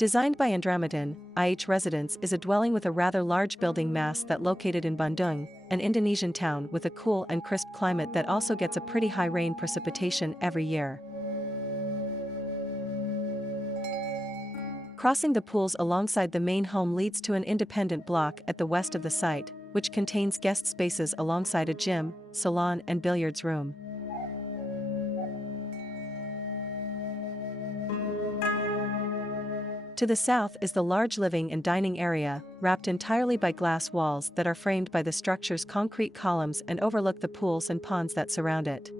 Designed by Andramatan, IH Residence is a dwelling with a rather large building mass that located in Bandung, an Indonesian town with a cool and crisp climate that also gets a pretty high rain precipitation every year. Crossing the pools alongside the main home leads to an independent block at the west of the site, which contains guest spaces alongside a gym, salon and billiards room. To the south is the large living and dining area, wrapped entirely by glass walls that are framed by the structure's concrete columns and overlook the pools and ponds that surround it.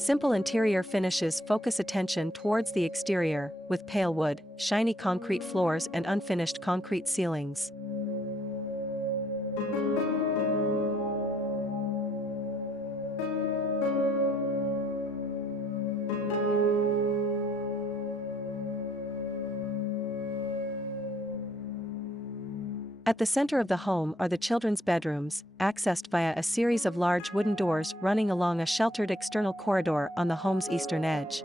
Simple interior finishes focus attention towards the exterior, with pale wood, shiny concrete floors and unfinished concrete ceilings. At the center of the home are the children's bedrooms, accessed via a series of large wooden doors running along a sheltered external corridor on the home's eastern edge.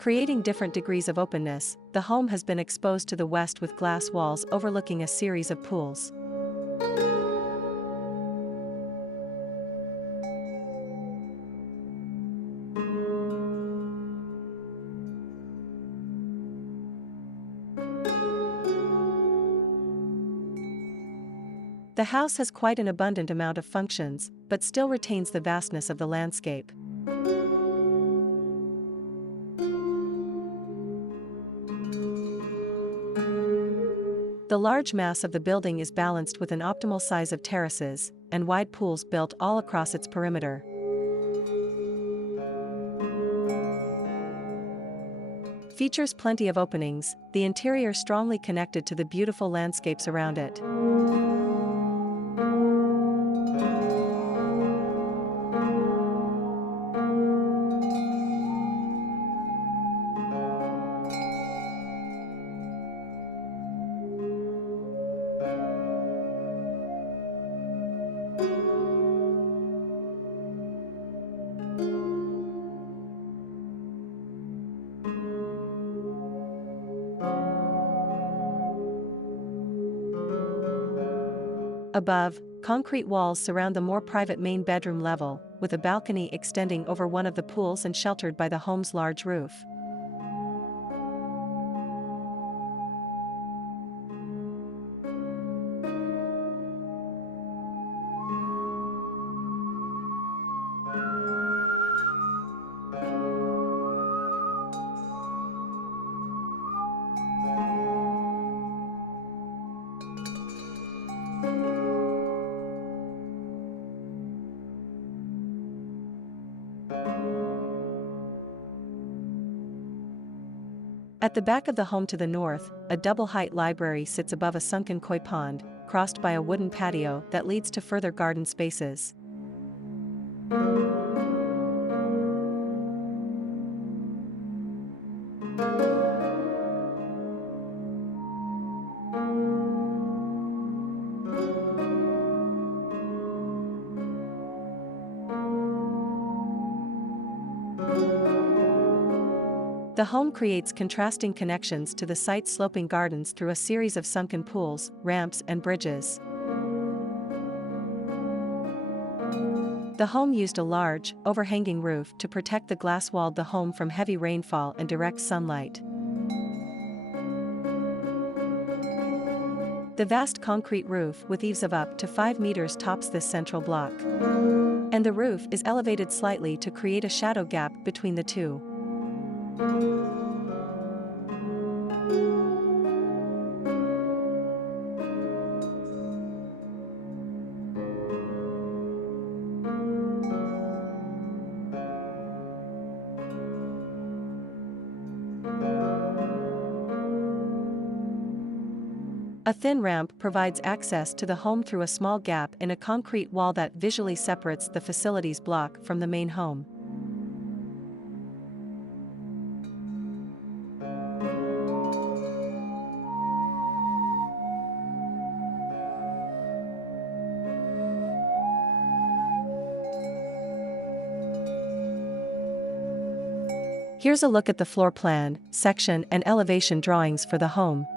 Creating different degrees of openness, the home has been exposed to the west with glass walls overlooking a series of pools. The house has quite an abundant amount of functions, but still retains the vastness of the landscape. The large mass of the building is balanced with an optimal size of terraces and wide pools built all across its perimeter. Features plenty of openings, the interior strongly connected to the beautiful landscapes around it. Above, concrete walls surround the more private main bedroom level, with a balcony extending over one of the pools and sheltered by the home's large roof. At the back of the home to the north, a double-height library sits above a sunken koi pond, crossed by a wooden patio that leads to further garden spaces. The home creates contrasting connections to the site's sloping gardens through a series of sunken pools, ramps and bridges. The home used a large, overhanging roof to protect the glass-walled home from heavy rainfall and direct sunlight. The vast concrete roof with eaves of up to 5 meters tops this central block. And the roof is elevated slightly to create a shadow gap between the two. A thin ramp provides access to the home through a small gap in a concrete wall that visually separates the facility's block from the main home. Here's a look at the floor plan, section and elevation drawings for the home.